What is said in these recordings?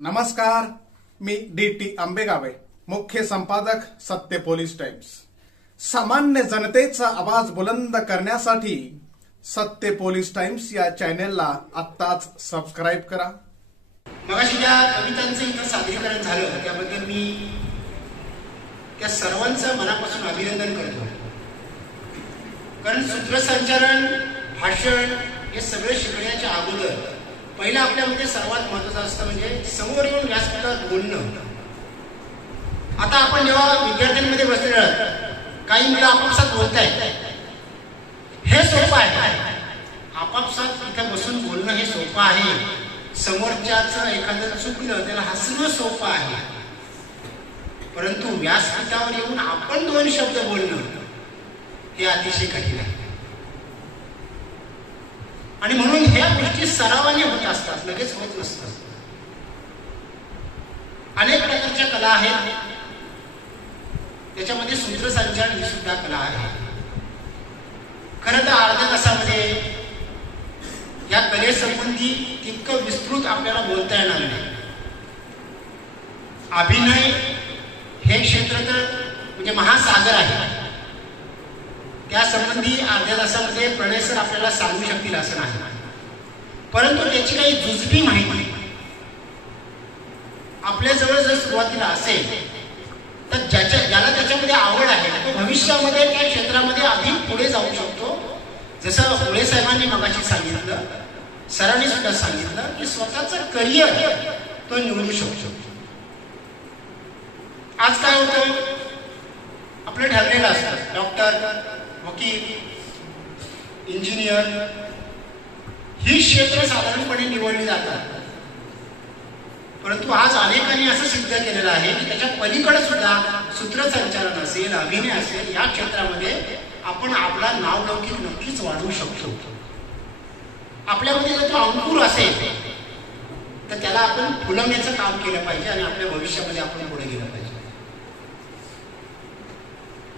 नमस्कार, मी डी.टी. आंबेगावे, मुख्य संपादक सत्य पोलीस टाइम्स। सामान्य जनतेचा आवाज बुलंद करण्यासाठी सत्य पोलीस टाइम्स या चॅनेलला आत्ताच सबस्क्राइब करा। मगाशी ज्या कवितांचं इथं सादरीकरण झालं त्याबद्दल मी त्या सर्वांचं मनापासून अभिनंदन करतो। कारण सूत्रसंचालन, भाषण हे सगळे शिकण्याच्या अगोदर पहिला आपल्यामध्ये सर्वात महत्त्वाचं असतं म्हणजे समोर येऊन व्यासपीठावर बोलणं। आता आपण जेव्हा विद्यार्थ्यांमध्ये बसलेलो आहोत, काही मुलं आपापसात बोलतायत, हे सोपं आहे। आपापसात इथं बसून बोलणं हे सोपं आहे। समोरच्याचं एखादं चुकलं त्याला हसणं सोपं आहे, परंतु व्यासपीठावर येऊन आपण दोन शब्द बोलणं हे अतिशय कठीण आहे। आणि म्हणून ह्या गोष्टी सरावाने होत असतात, लगेच होत नसतात। अनेक प्रकारच्या कला आहेत, त्याच्यामध्ये सूत्रसंचालन ही सुद्धा कला आहे। खरं तर अर्ध्या तासामध्ये या कलेसंबंधी तितकं विस्तृत आपल्याला बोलता येणार नाही। अभिनय हे क्षेत्र तर म्हणजे महासागर आहे, त्यासंबंधी अर्ध्या तासामध्ये प्रणय सर आपल्याला सांगू शकतील असं नाही, परंतु त्याची काही जुजबी माहिती आपल्याजवळ जर सुरुवातीला असेल तर ज्याला त्याच्यामध्ये आवड आहे तो भविष्यामध्ये त्या क्षेत्रामध्ये अधिक पुढे जाऊ शकतो। जसं होळे साहेबांनी मगाशी सांगितलं, सरांनी सुद्धा सांगितलं की स्वतःचं करिअर तो निवडू शकतो। आज काय होतं, आपलं ठरलेलं असतं डॉक्टर, वकील, इंजिनियर ही क्षेत्र साधारणपणे निवडली जातात, परंतु आज अनेकांनी असं सिद्ध केलेलं आहे की त्याच्या पलीकडे सुद्धा सूत्रसंचालन असेल, अभिनय असेल, या क्षेत्रामध्ये आपण आपला नावलौकिक नक्कीच वाढवू शकतो। आपल्यामध्ये जर तो अंकुर असेल तर त्याला आपण फुलवण्याचं काम केलं पाहिजे आणि आपल्या भविष्यामध्ये आपण पुढे गेलं पाहिजे।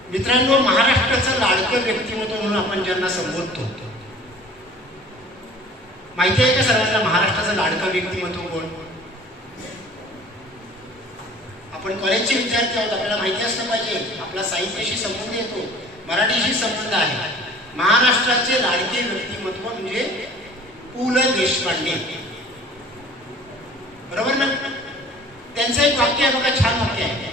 मित्रांनो, महाराष्ट्राचं लाडकं व्यक्तिमत्व म्हणून आपण ज्यांना संबोधतो, माहिती आहे का सर्वांना महाराष्ट्राचं लाडकं व्यक्तिमत्व कोण? आपण कॉलेजचे विद्यार्थी आहोत, आपल्याला माहिती असलं पाहिजे, आपला साहित्याशी संबंध येतो, मराठीशी संबंध आहे। महाराष्ट्राचे लाडके व्यक्तिमत्व म्हणजे पु ल देशपांडे, बरोबर ना? त्यांचं एक वाक्य आहे बघा, छान वाक्य आहे,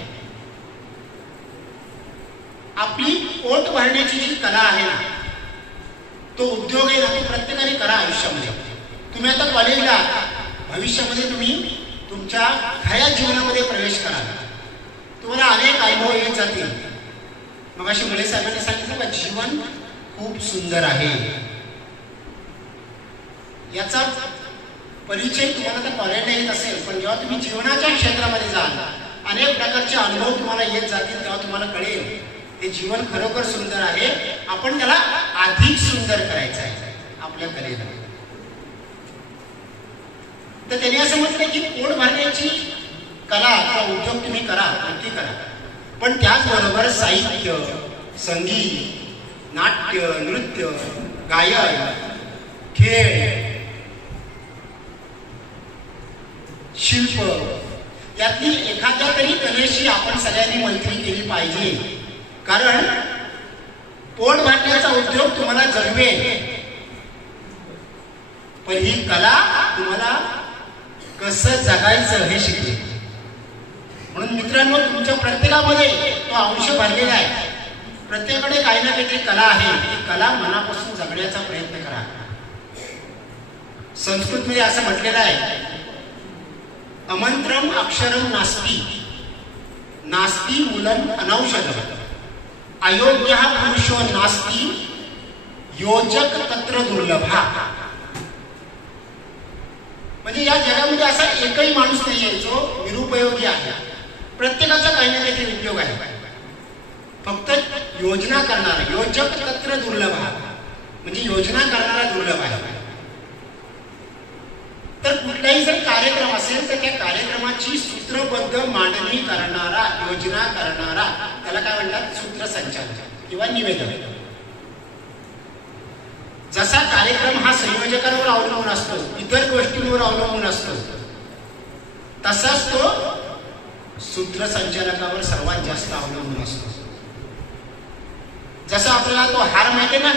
आपली पोट भरण्याची जी कला आहे ना, तो उद्योग आहे ना, तो प्रत्येकाने करा आयुष्यामध्ये। तुम्ही आता कॉलेजला, भविष्यामध्ये तुम्ही तुमच्या खऱ्या जीवनामध्ये प्रवेश करा, तुम्हाला अनेक अनुभव येत जातील। मगाशी मुळे साहेबांनी सांगितलं का जीवन खूप सुंदर आहे, याचा परिचय तुम्हाला तर कॉलेजला येत असेल, पण जेव्हा तुम्ही जीवनाच्या क्षेत्रामध्ये जाल, अनेक प्रकारचे अनुभव तुम्हाला येत जातील, तेव्हा तुम्हाला कळेल हे जीवन खरोखर सुंदर आहे, आपण त्याला अधिक सुंदर करायचं आहे आपल्या कलेला। तर त्यांनी असं म्हटलं की पोट भरण्याची कला किंवा उद्योग तुम्ही करा, नक्की करा, पण त्याचबरोबर साहित्य, संगीत, नाट्य, नृत्य, गायन, खेळ, शिल्प यातली एखाद्या तरी कलेशी आपण सगळ्यांनी मैत्री केली पाहिजे। कारण पोट भरण्याचा उद्योग तुम्हाला जगवेल, पण ही कला तुम्हाला कसं जगायचं हे शिकवेल। म्हणून मित्रांनो, तुमच्या प्रत्येकामध्ये तो अंश भरलेला आहे, प्रत्येकाकडे काही ना काहीतरी कला आहे, ती कला मनापासून जगण्याचा प्रयत्न करा। संस्कृतमध्ये असं म्हटलेलं आहे, अमंत्रम अक्षरम नास्ति, नास्ति मूलम अनौषधम, अयोग्य पुरुषो नास्ति, योजक तत्र दुर्लभा। म्हणजे या जगामध्ये असा एकही माणूस नाहीये जो निरुपयोगी आहे, प्रत्येकाचा काही ना काहीतरी उपयोग आहे, फक्त योजना करणारा, योजक तत्र दुर्लभा म्हणजे योजना करणारा दुर्लभ आहे। तर कुठलाही जर कार्यक्रम असेल तर त्या कार्यक्रमाची सूत्रबद्ध मांडणी करणारा, योजना करणारा, त्याला काय म्हणतात, सूत्रसंचालन किंवा निवेदन। जसा कार्यक्रम हा संयोजकांवर अवलंबून असतो, इतर गोष्टींवर अवलंबून असतो, तसाच तो सूत्रसंचालकावर सर्वात जास्त अवलंबून असतो. जसं आपल्याला तो हार माहिती ना,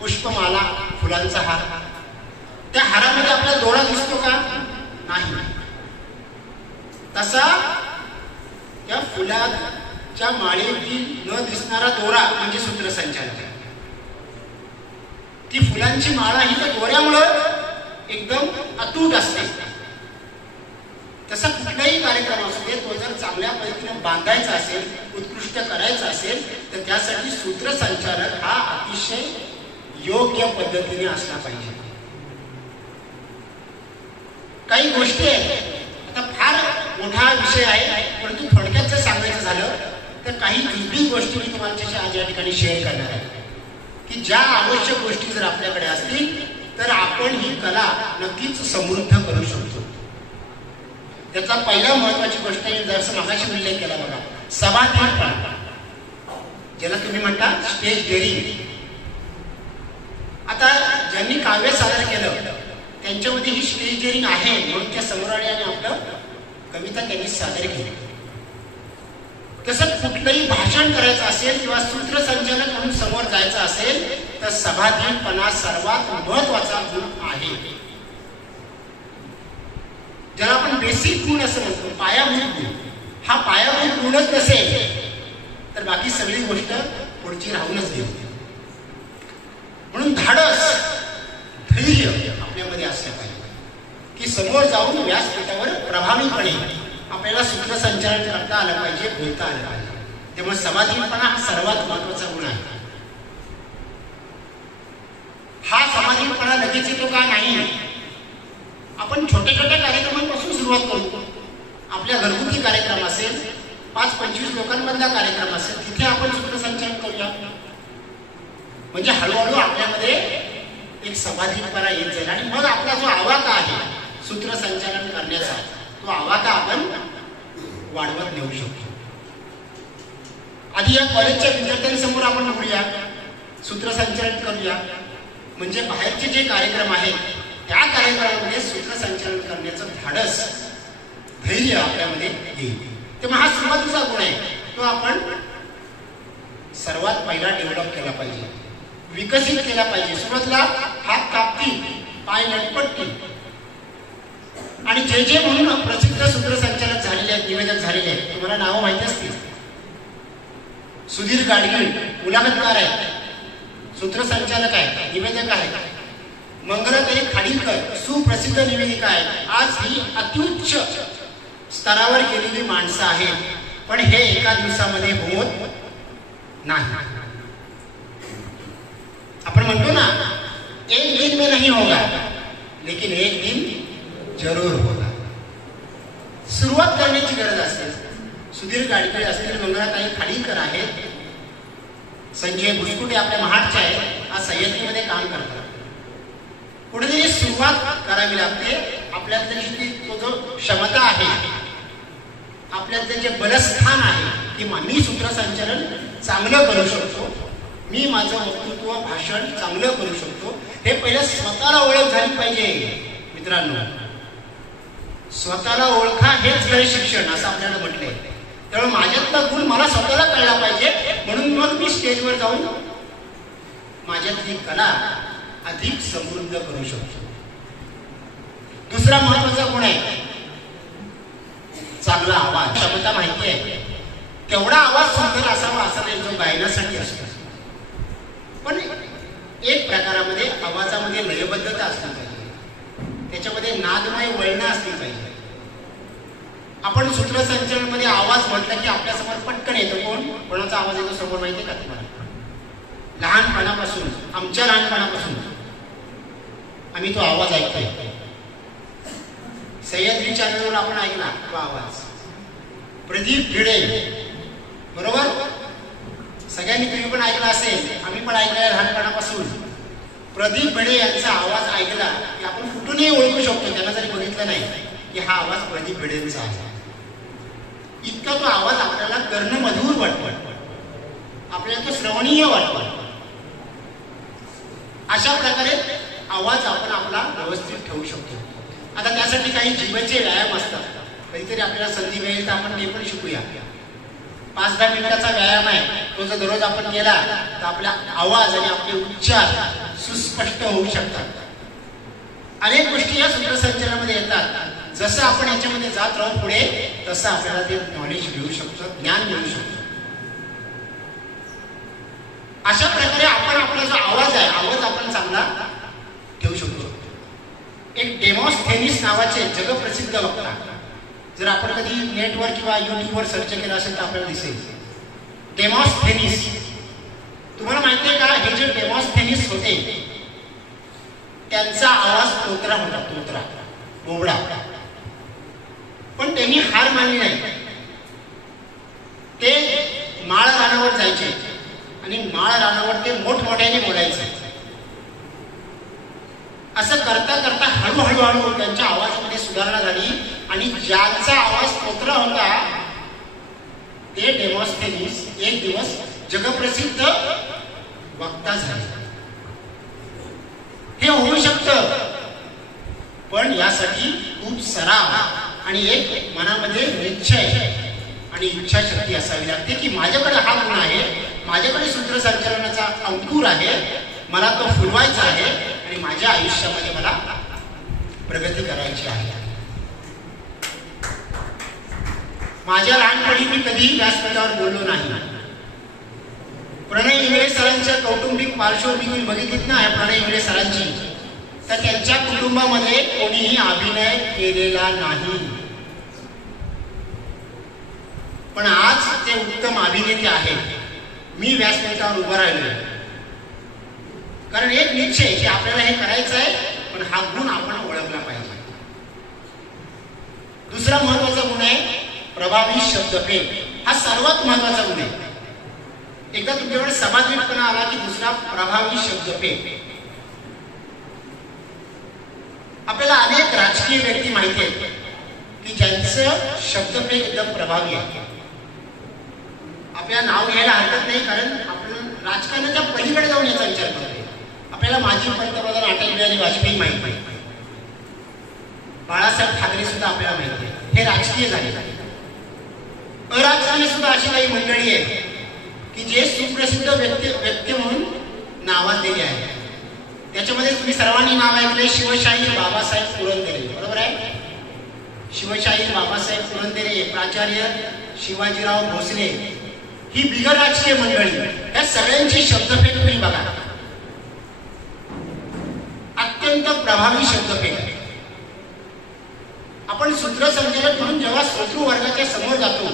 पुष्पमाला, फुलांचा हार, त्या हारामध्ये आपल्याला दोरा दिसतो का? नाही. तसा त्या फुलाच्या माळेतील न दिसणारा दोरा म्हणजे सूत्रसंचालक. ती फुलांची माळा ही त्या दोऱ्यामुळं एकदम अतूट असते. तसा कुठलाही कार्यक्रम असू दे, तो जर चांगल्या पद्धतीने बांधायचा असेल, उत्कृष्ट करायचा असेल, तर त्यासाठी सूत्रसंचालक हा अतिशय योग्य पद्धतीने असला पाहिजे. काही गोष्टी आहेत, आता फार मोठा विषय आहे, परंतु थोडक्यात जर सांगायचं झालं तर काही जुजबी गोष्टी मी तुम्हाला आज या ठिकाणी शेअर करणार आहे की ज्या आवश्यक गोष्टी जर आपल्याकडे असतील तर आपण ही कला नक्कीच समृद्ध करू शकतो. त्याचा पहिला महत्वाची गोष्ट आहे, जसं मगाशी उल्लेख केला बघा, सभाधीरपणा, ज्याला तुम्ही म्हणता स्टेज डेअरिंग. आता ज्यांनी काव्य सादर केलं त्यांच्यामध्ये ही स्टेज डेअरिंग आहे म्हणून त्या समोर आले आणि आपलं कविता त्यांनी सादर केली. तसं कुठलंही भाषण करायचं असेल किंवा सूत्रसंचालक म्हणून समोर जायचं असेल तर सभाधीरपणा सर्वात महत्वाचा गुण आहे. ज्याला आपण बेसिक गुण असं म्हणतो, पायाभूत गुण. हा पायाभूत गुणच नसेल तर बाकी सगळी गोष्ट पुढची राहूनच गेली. म्हणून धाडस, धैर्य आपल्यामध्ये असलं पाहिजे की समोर जाऊन व्यासपीठावर प्रभावीपणे आपल्याला सूत्रसंचालन करता आलं पाहिजे, बोलता आलं पाहिजे. त्यामुळे समाधीपणा हा सर्वात महत्वाचा गुण आहे. हा समाधीपणा लगेच येतो का? नाही. आपण छोट्या छोट्या कार्यक्रमांपासून सुरुवात करू. आपल्या घरगुती कार्यक्रम असेल, 5-25 लोकांमधला कार्यक्रम असेल, तिथे आपण सूत्रसंचालन करूया. म्हणजे हळूहळू आपल्यामध्ये एक समाधीपणा येत जाईल आणि मग आपला जो आवाका आहे सूत्रसंचालन करण्याचा, तो आवाका आपण वाढवत नेऊ शकतो. आधी या कॉलेजच्या विद्यार्थ्यांसमोर आपण बोलूया, सूत्रसंचालन करूया. म्हणजे बाहेरचे जे कार्यक्रम आहेत त्या कार्यक्रमामध्ये सूत्रसंचालन करण्याचं धाडस, धैर्य आपल्यामध्ये येईल. तेव्हा हा सुरुवातीचा गुण आहे, तो आपण सर्वात पहिला डेव्हलप केला पाहिजे, विकसित केला पाहिजे. सुरुवातीला हात कापती, पाय लटपटती आणि जे जे म्हणून प्रसिद्ध सूत्रसंचालक झालेले आहेत, निवेदक झालेले आहेत, तुम्हाला नावं माहिती असतील. सुधीर गाडगीळ मुलाखतकार आहेत, सूत्रसंचालक आहेत, निवेदक आहेत. मंगलाताई खाडीलकर सुप्रसिद्ध निवेदिका आहेत. आज ही अत्युच्च स्तरावर गेलेली माणसं आहेत, पण हे एका दिवसामध्ये होत नाही. आपण म्हणतो ना, एक दिन में नहीं होगा लेकिन एक दिन जरूर होगा. सुरुवात करण्याची गरज असते. सुधीर गाडगीळ असतील, मंगलाताई खाडीलकर आहेत, संजय भुसकुटे आपल्या महाडचे आहेत, आज सह्याद्रीमध्ये काम करतात. कुठेतरी सुरुवात करावी लागते. आपल्यातली तो जो क्षमता आहे, आपल्यातले जे बलस्थान आहे की मी सूत्रसंचालन चांगलं करू शकतो, मी माझं वक्तृत्व भाषण चांगलं करू शकतो, हे पहिलं स्वतःला ओळख झाली पाहिजे. मित्रांनो, स्वतःला ओळखा हेच खरे शिक्षण असं आपल्याला म्हटलंय. त्यामुळे माझ्यातला गुण मला स्वतःला कळला पाहिजे, म्हणून मग मी स्टेजवर जाऊन माझ्यातली कला अधिक समृद्ध करू शकतो. दुसरा महत्वाचा गुण आहे चांगला आवाज. क्षमता माहिती आहे, तेवढा आवाज सुंदर असावा असा नाही जो गायनासाठी असतो. पण एक प्रकारामध्ये आवाजामध्ये लयबद्धता असली पाहिजे, त्याच्यामध्ये नादमय वळणं असली पाहिजे. आपण सूत्रसंचालनामध्ये आवाज म्हटलं की आपल्यासमोर पटकन येतो. कोणाचा आवाज येतो समोर माहिती का तुम्हाला? लहानपणापासून, आमच्या लहानपणापासून आम्ही तो आवाज ऐकतोय. सह्याद्री चॅनलवर आपण ऐकला तो आवाज, प्रदीप भिडे, बरोबर? सगळ्यांनी तुम्ही पण ऐकला असेल, आम्ही पण ऐकलाय लहानपणापासून. प्रदीप भिडे यांचा आवाज ऐकला की आपण कुठूनही ओळखू शकतो, त्यांना जरी बघितलं नाही की हा आवाज प्रदीप भिडेंचा आहे. इतका तो आवाज आपल्याला कर्णमधुर वाटतो, आपल्याला तो श्रवणीय वाटतो. अशा प्रकारे आवाज आपण आपला व्यवस्थित ठेवू शकतो. आता त्यासाठी काही जिभेचे व्यायाम असतात. कधीतरी आपल्याला संधी मिळेल तर आपण ते पण शिकूया. 5-10 मिनिटाचा व्यायाम आहे, तो जर दररोज आपण केला तर आपला आवाज आणि आपले उच्चार सुस्पष्ट होऊ शकतात. अनेक गोष्टी या सूत्रसंचालनामध्ये येतात. जसं आपण याच्यामध्ये जात राहू पुढे तसं आपल्याला ते नॉलेज मिळू शकतं, ज्ञान मिळू शकतं. अशा प्रकारे आपण आपला जो आवाज आहे, आवाज आपण चांगला ठेवू शकतो. एक डेमॉस्थेनिस नावाचे जगप्रसिद्ध वक्ता, जर आपण कधी नेटवर किंवा युट्यूबवर सर्च केलं असेल तर आपल्याला दिसेल. डेमॉस्थेनिस, तुम्हाला माहिती आहे का, हे जे डेमॉस्थेनिस होते त्यांचा आवाज तोतरा होता, तोतरा, बोबडा. पण त्यांनी हार मानली नाही. ते माळ रानावर जायचे आणि माळ रानावर ते मोठमोठ्याने बोलायचे. असं करता करता हळूहळू त्यांच्या आवाजामध्ये सुधारणा झाली आणि ज्यांचा आवाज तोतरा होता ते डेमॉस्थेनिस एक दिवस जगप्रसिद्ध वक्ता झाले. हे होऊ शकतं, पण यासाठी खूप सराव आणि एक मनामध्ये निश्चय आणि इच्छाशक्ती असावी लागते की माझ्याकडे हा गुण आहे, माझ्याकडे सूत्रसंचालनाचा अंकुर आहे, मला तो फुलवायचा आहे आणि माझ्या आयुष्यामध्ये मला प्रगती करायची आहे. माझ्या लहानपणी मी कधीही व्यासपीठावर बोललो नाही. प्रणय इंगळे सरांच्या कौटुंबिक पार्श्वभूमी तुम्ही बघितलीत ना, प्रणय इंगळे सरांची, तर त्यांच्या कुटुंबामध्ये कोणीही अभिनय केलेला नाही. पण आज ते उत्तम अभिनेते आहेत. मी व्यासपीठावर उभं राहिलो कारण एक निश्चय की आपल्याला हे करायचं आहे, पण हा गुण आपण ओळखला पाहिजे. दुसरा महत्वाचा गुण आहे प्रभावी शब्दफेक. हा सर्वात महत्वाचा गुण आहे. एकदा तुमच्याकडे समाधितपणा आला की दुसरा प्रभावी शब्दफेक. आपल्याला अनेक राजकीय व्यक्ती माहिती आहेत की ज्यांचं शब्दफेक एकदम प्रभावी आहे. आपल्याला नाव घ्यायला हरकत नाही कारण आपण राजकारणाच्या पलीकडे जाऊन याचा विचार करतो. आपल्याला माजी पंतप्रधान अटल बिहारी वाजपेयी माहिती आहे, बाळासाहेब ठाकरे सुद्धा आपल्याला माहिती आहे. हे राजकीय झाले. अराजकीय सुद्धा अशी काही मंडळी आहे की जे सुप्रसिद्ध व्यक्ती म्हणून नावाजलेले आहे. त्याच्यामध्ये तुम्ही सर्वांनी नाव ऐकले शिवशाहीर बाबासाहेब पुरंदरे, बरोबर आहे. शिवशाहीर बाबासाहेब पुरंदरे, प्राचार्य शिवाजीराव भोसले, ही बिगर राजकीय मंडळी, या सगळ्यांची शब्दफेक तुम्ही बघा. अत्यंत प्रभावी शब्दफेक आहे. आपण सूत्रसंचालक म्हणून जेव्हा श्रोतृ वर्गाच्या समोर जातो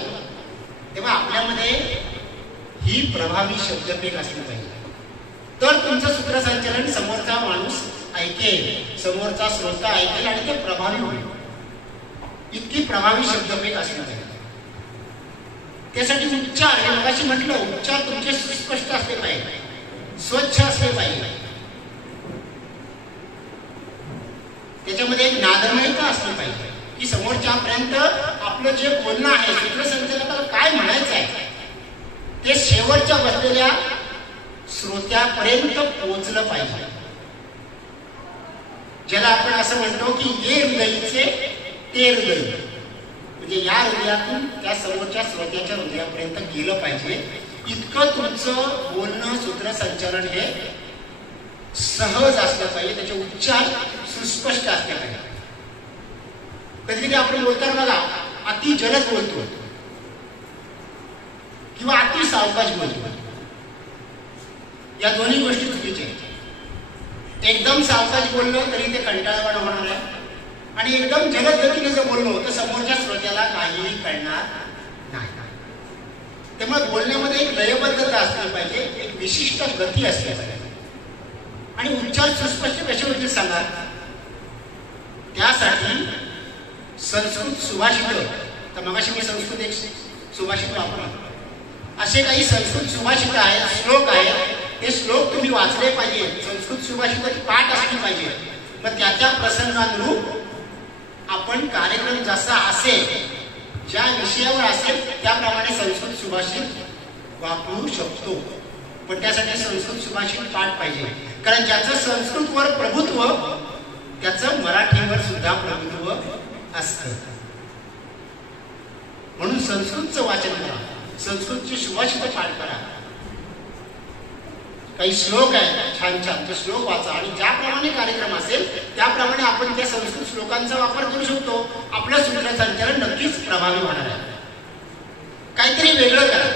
तेव्हा आपल्यामध्ये ही प्रभावी शब्दफेक असली पाहिजे. तर तुमचं सूत्रसंचालन समोरचा माणूस ऐकेल, समोरचा श्रोता ऐकेल आणि ते प्रभावी होईल. इतकी प्रभावी शब्दफेक असली पाहिजे. त्यासाठी उच्चार, हे मगाशी म्हटलं, उच्चार तुमचे सुस्पष्ट असले पाहिजे, स्वच्छ असले पाहिजे. त्याच्यामध्ये एक नादमयता असली पाहिजे की समोरच्यापर्यंत आपलं जे बोलणं आहे, सूत्रसंचालकाला काय म्हणायचं आहे ते शेवटच्या बसलेल्या श्रोत्यापर्यंत पोहोचलं पाहिजे. ज्याला आपण असं म्हणतो की ये हृदयीचे ते हृदय, म्हणजे या हृदयातून त्या समोरच्या श्रोत्याच्या हृदयापर्यंत गेलं पाहिजे. इतकं तुमचं बोलणं, सूत्रसंचालन हे सहज असलं पाहिजे, त्याचे उच्चार सुस्पष्ट असले पाहिजे. कधी आपण बोलताना बघा अति जलद बोलतो किंवा अति सावकाश बोलतो. या दोन्ही गोष्टी चुकीच्या आहेत. एकदम सावकाश बोललो तरी ते कंटाळवाणं होणार आहे आणि एकदम जलद गतीने जर बोललो तर समोरच्या श्रोत्याला काहीही कळणार नाही. त्यामुळे बोलण्यामध्ये एक लयबद्धता असली पाहिजे, एक विशिष्ट गती असली पाहिजे आणि उच्चार सुस्पष्ट कसे होतील सांगा. त्यासाठी संस्कृत सुभाषित, तर मगाशी मी संस्कृत एक सुभाषित वापरला, असे काही संस्कृत सुभाषित आहेत, श्लोक आहेत. ते श्लोक तुम्ही वाचले पाहिजे. संस्कृत सुभाषिताची पाठ असली पाहिजे. मग त्या प्रसंगानुरूप आपण कार्यक्रम जसा असेल, ज्या विषयावर असेल त्याप्रमाणे संस्कृत सुभाषित वापरू शकतो. पण त्यासाठी संस्कृत सुभाषित पाठ पाहिजे. कारण ज्याचं संस्कृतवर प्रभुत्व त्याचं मराठीवर सुद्धा प्रभुत्व असतं. म्हणून संस्कृतचं वाचन करा, संस्कृतची सुभाषित पाठ करा. काही श्लोक आहेत छान छान, ते श्लोक वाचा आणि ज्याप्रमाणे कार्यक्रम असेल त्याप्रमाणे आपण त्या संस्कृत श्लोकांचा वापर करू शकतो. आपलं सूत्रसंचालन नक्कीच प्रभावी होणार आहे. काहीतरी वेगळं करा.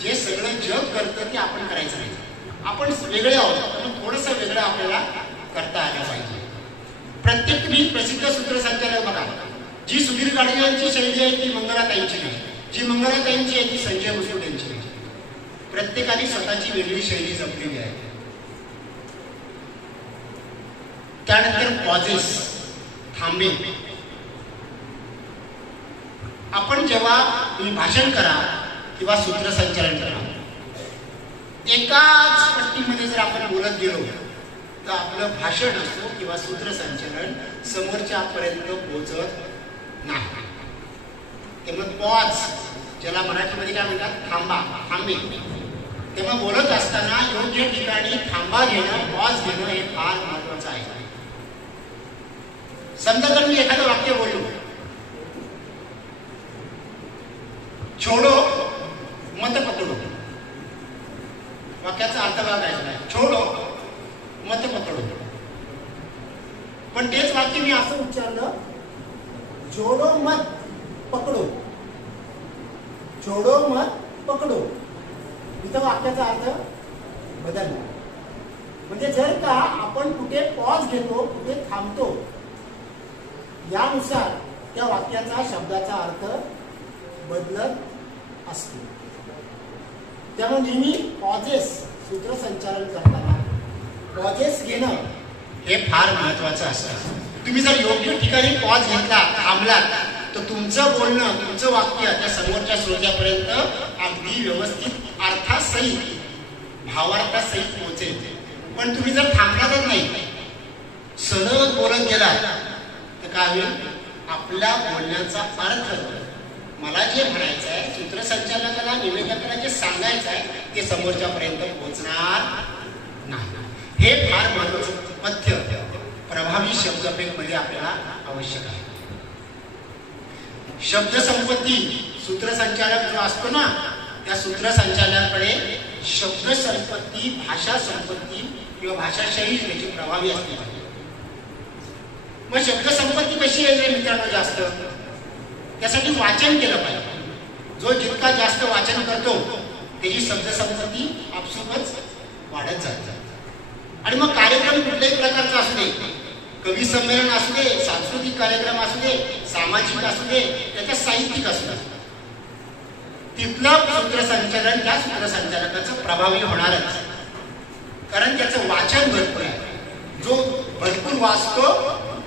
जे सगळं जग करतं ते आपण करायचं नाही. आपण वेगळे आहोत, पण थोडंसं वेगळं आपल्याला करता आलं पाहिजे. प्रत्येक तुम्ही प्रसिद्ध सूत्रसंचालक बघा, जी सुधीर गाडगीळांची शैली आहे ती मंगलाताईंची नाही, जी मंगलाताईंची आहे ती संजय मुसकुट यांची नाही. प्रत्येकाने स्वतःची वेगळी शैली जपलेली आहे. त्यानंतर पॉजेस, थांबे. आपण जेव्हा तुम्ही भाषण करा किंवा सूत्रसंचालन करा, एकाच पट्टीमध्ये जर आपण बोलत गेलो तर आपलं भाषण असो किंवा सूत्रसंचालन समोरच्यापर्यंत पोहोचत नाही. तेव्हा पॉज, ज्याला मराठीमध्ये काय म्हणतात, थांबा, थांबे. तेव्हा बोलत असताना योग्य ठिकाणी थांबा घेणं, पॉज घेणं हे फार महत्वाचं आहे. समजा जर मी एखादं वाक्य बोललो, छोडो मत पकडो, वाक्याचा अर्थ बघायचा आहे, छोडो मत पकडो. पण तेच वाक्य मी असं उच्चारलं, जोडो मत पकडो, छोडो मत पकडो. इथं वाक्याचा अर्थ बदलला. म्हणजे जर का आपण कुठे पॉज घेतो, कुठे थांबतो, यानुसार त्या वाक्याचा, शब्दाचा अर्थ बदलत असतो. त्यामुळे नेहमी पॉजेस, सूत्रसंचालन करताना पॉजेस घेणं हे फार महत्वाचं असतं. तुम्ही जर योग्य ठिकाणी पॉज घेतला, थांबलात, तर तुमचं बोलणं, तुमचं वाक्य त्या समोरच्या श्रोत्यापर्यंत अगदी व्यवस्थित, अर्थासहित, भावार्थासहित पोहोचेल. पण तुम्ही जर थांबलातच नाही, सलग बोलत गेला तर काय होईल, आपल्या बोलण्याचा अर्थ, मला जे म्हणायचं आहे, सूत्रसंचालकाला, निवेदकाला जे सांगायचं आहे ते समोरच्यापर्यंत पोहोचणार नाही. हे फार महत्वाचं पथ्य प्रभावी शब्दपेठमध्ये आपल्याला आवश्यक आहे. शब्दसंपत्ती, सूत्रसंचालक जो असतो ना, त्या सूत्रसंचालकाकडे शब्दसंपत्ती, भाषा संपत्ती किंवा भाषा शैली त्याची प्रभावी असली पाहिजे. मग शब्दसंपत्ती कशी आहे मित्रांनो जास्त, त्यासाठी वाचन केलं पाहिजे. जो जितका जास्त वाचन करतो त्याची शब्दसंपत्ती आपसुकच वाढत जाते. आणि मग कार्यक्रम कुठल्याही प्रकारचा असू दे, कवी संमेलन असू दे, सांस्कृतिक कार्यक्रम असू दे, सामाजिक असू दे, त्याच्या साहित्यिक असू दे, तिथलं सूत्रसंचालन त्या सूत्रसंचालकाचं प्रभावी होणारच. कारण त्याचं वाचन भरपूर आहे. जो भरपूर वाचतो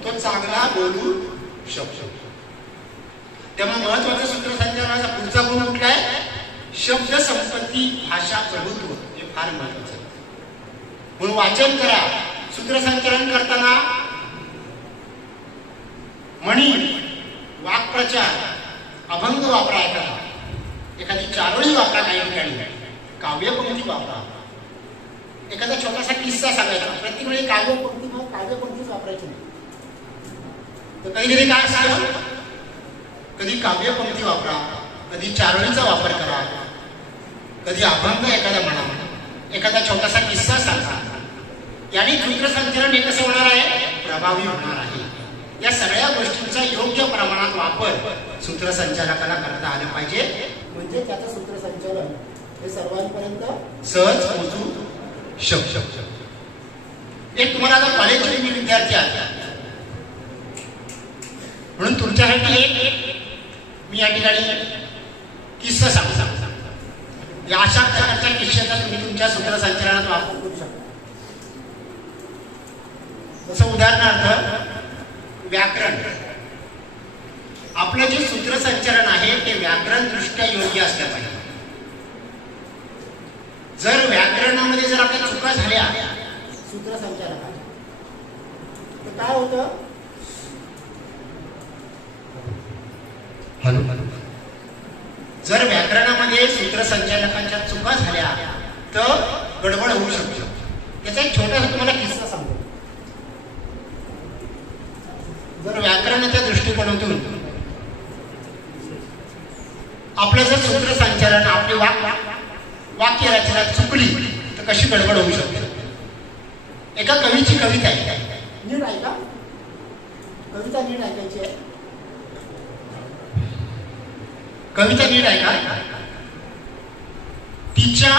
तो चांगला बोलू शकतो. त्यामुळे महत्वाचं सूत्रसंचालनाचा पुढचा गुण कुठला आहे, शब्दसंपत्ती, भाषा प्रभुत्व, हे फार महत्वाचं आहे. म्हणून वाचन करा. सूत्रसंचालन करताना म्हणी, वाक्प्रचार, अभंग वापरा, एखादी चारोळी वापरा, काही ठिकाणी काव्यपंक्ती वापरा, एखादा छोटासा किस्सा सांगायचा. प्रत्येक वेळी काव्यपंक्तीच वापरायची नाही. तर कधी काय असतं, कधी काव्यपंक्ती वापरा, कधी चारोळीचा वापर करा, कधी अभंग एखादा म्हणा, एखादा छोटासा किस्सा सांगा. याने सूत्रसंचालन हे कसं होणार आहे, प्रभावी होणार आहे. या सगळ्या गोष्टींचा योग्य प्रमाणात वापर सूत्रसंचालकाला करता आलं पाहिजे. म्हणजे त्याचं सूत्रसंचालन हे सर्वांपर्यंत सहज पोहोचू शकतं. एक तुम्हाला आता कॉलेजचे तुम्ही विद्यार्थी आहात, म्हणून तुमच्यासाठी एक मी या ठिकाणी किस्सा सांगतो. या अशा प्रकारच्या किस्स्याचा तुम्ही तुमच्या सूत्रसंचालनात वापर करू शकता. जसं उदाहरणार्थ व्याकरण. आपलं जे सूत्रसंचालन आहे ते व्याकरण दृष्ट्या योग्य असलं पाहिजे. जर व्याकरणामध्ये जर आपल्या चुका झाल्या सूत्रसंचालनात, तर काय होतं, जर व्याकरणामध्ये सूत्रसंचालकांच्या चुका झाल्या तर गडबड होऊ शकते. त्याचा एक छोटासा तुम्हाला किस्सा सांगतो. जर व्याकरणाच्या दृष्टिकोनातून आपलं जर सूत्रसंचालन आपली वाक्य रचना चुकली तर कशी गडबड होऊ शकते. एका कवीची कविता आहे, नीट ऐका, कविता नीट ऐकायची आहे, कविता नीट ऐका. तिच्या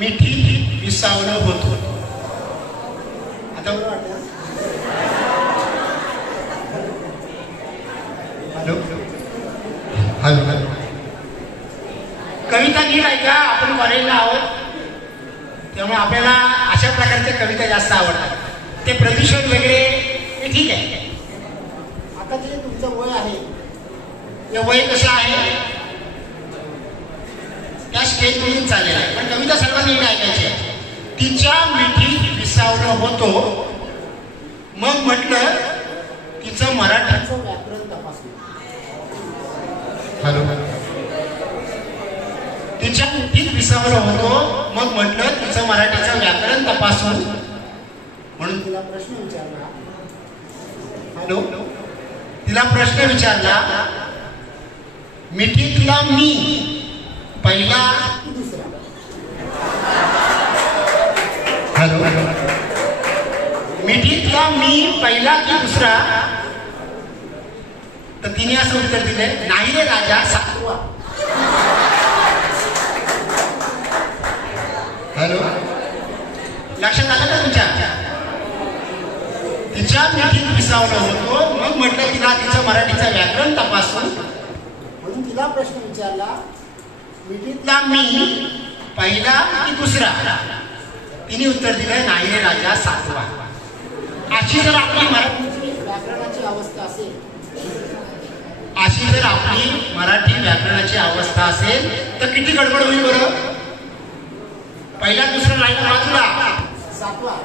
मिठीत विसावणं होतो. आता बरं वाटतं. हॅलो हॅलो, कविता नीट ऐका. आपण कॉलेजला आहोत त्यामुळे आपल्याला अशा प्रकारच्या कविता जास्त आवडतात. ते प्रदूषण वगैरे हे ठीक आहे. आता जे तुमचं वय आहे ते वय कसं आहे त्या स्टेज मधून चाललेलं आहे. पण कविता सर्वांनी नीट ऐकायची आहे. तिच्या मिठीत विसावणं होतो, मग म्हटलं तिचं मराठीचं व्याकरण तपासलं. हॅलो, तिच्या मिठीत विसावणं होतो, मग म्हटलं तिचं मराठीचं व्याकरण तपासून, म्हणून तिला प्रश्न विचारला. हॅलो, तिला प्रश्न विचारला, मिठीतला मी पहिला की दुसरा? हॅलो, मिठीतला मी पहिला की दुसरा? तर तिने असं उत्तर दिले, नाही रे राजा, सातवा. हॅलो, लक्षात आलं का तुमच्या? तिच्या मिठीत विसावलं होतो, मग म्हटलं तिला तिचं मराठीचं व्याकरण तपासून, म्हणून तिला प्रश्न विचारला, मिठीतला मी पहिला की दुसरा? तिने उत्तर दिलं, नाही रे राजा, सातवा. अशी जर आपली मराठीची व्याकरणाची अवस्था असेल, अशी जर आपली मराठी व्याकरणाची अवस्था असेल तर किती गडबड होईल बरं. पहिला दुसरा राहिला बाजूला, सातवा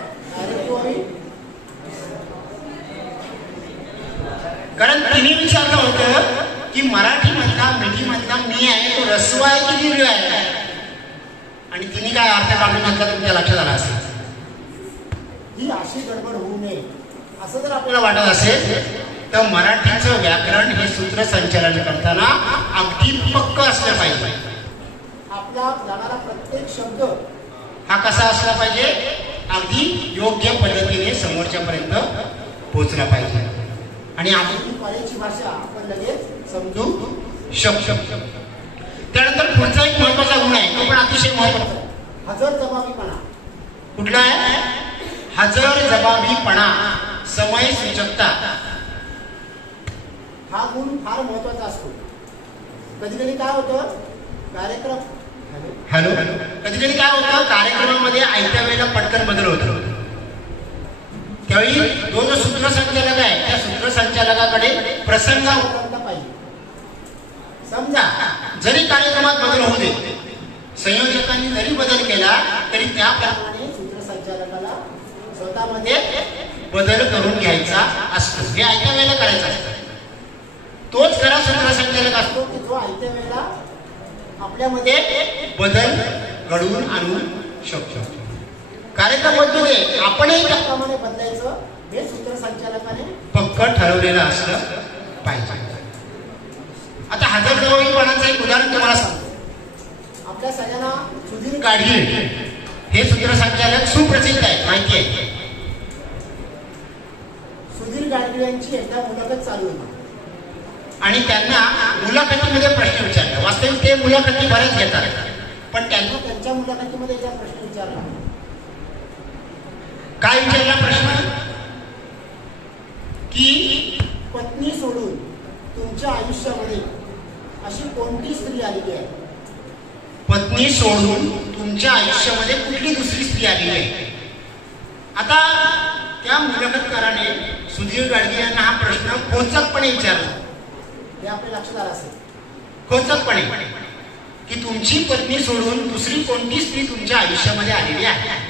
कारण तिने विचारलं होतं की मराठी मधला मिठी मधला मी आहे तो रस्व आहे की दीर्घ आहे, आणि तिने काय अर्थ काढून घातला तुमच्या लक्षात आला असेल. ही अशी गडबड होऊ नये असं जर आपल्याला वाटत असेल तर मराठीचं व्याकरण हे सूत्रसंचालन करताना अगदी पक्क असलं पाहिजे. आपला जाणारा प्रत्येक शब्द हा कसा असला पाहिजे, अगदी योग्य पद्धतीने समोरच्यापर्यंत पोहोचला पाहिजे, आणि आपली कॉलेजची भाषा आपण लगेच समजू शकतो. त्यानंतर पुढचा एक महत्वाचा गुण आहे, तो पण अतिशय महत्वाचा, हजर जबाबीपणा. कुठला आहे? हजर जबाबीपणा, समय सूचकता. हा गुण फार महत्वाचा असतो. कधी कधी काय होतं, कार्यक्रम हॅलो कधी कधी काय होतं, कार्यक्रमामध्ये आयत्या वेळेला पटकन बदल होतो. त्यावेळी जो सूत्रसंचालक आहे त्या सूत्रसंचालकाकडे प्रसंग पाहिजे. समजा जरी कार्यक्रमात बदल होऊ दे, संयोजकांनी जरी बदल केला तरी त्याप्रमाणे सूत्रसंचालकाला स्वतःमध्ये बदल करून घ्यायचा असतो. हे आयत्या वेळेला करायचं असतं. तोच खरा सूत्रसंचालक असतो की जो आयत्या वेळेला आपल्यामध्ये बदल घडवून आणू शकतो. कार्यक्रम बदलू दे, आपणही त्याप्रमाणे बदलायचं हे सूत्रसंचालकाने पक्क ठरवलेलं असलं पाहिजे. आता हजरजबाबीपणाचं एक उदाहरण तुम्हाला सांगतो. आपल्या सगळ्यांना सुधीर गाडगीळ हे सूत्रसंचालक सुप्रसिद्ध आहेत, माहिती आहे. सुधीर गाडगीळ यांची एकदा मुलाखत चालू होती आणि त्यांना मुलाखतीमध्ये प्रश्न विचारला. वास्तविक ते मुलाखती बऱ्याच घेतात, पण त्यांना त्यांच्या मुलाखतीमध्ये एकदा प्रश्न विचारला. काय विचारला प्रश्न? की पत्नी सोडून तुमच्या आयुष्यामध्ये अशी कोणती स्त्री आलेली आहे? पत्नी सोडून तुमच्या आयुष्यामध्ये कुठली दुसरी स्त्री आलेली आहे? आता त्या मुलाखतकाराने सुधीर गाडगे यांना हा प्रश्न खोचकपणे विचारला. हे आपल्या लक्षात आलं असेल, खोचकपणे, की तुमची पत्नी सोडून दुसरी कोणती स्त्री तुमच्या आयुष्यामध्ये आलेली आहे?